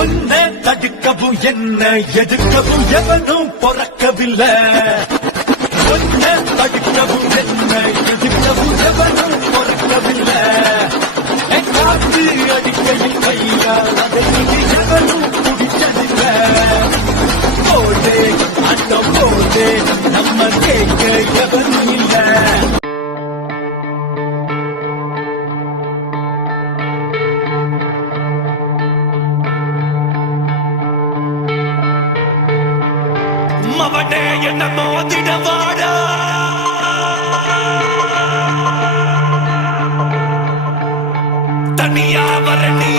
உன்னை தடுக்கவும் என்ன எதுக்கவும் எவனும் பொறக்கவில்லை. உன்னை தடுக்கவும் என்ன எதுக்கவும் எவனும் பொறக்கவில்லை. காற்று அடிக்கையில் கையால் அதை எவனும் குடிச்சதில்லை. போதே அந்த போதே நம்ம கேட்க எவனும் இல்லை. மவனே என்ன மோதிடவாடா தனியா வரணி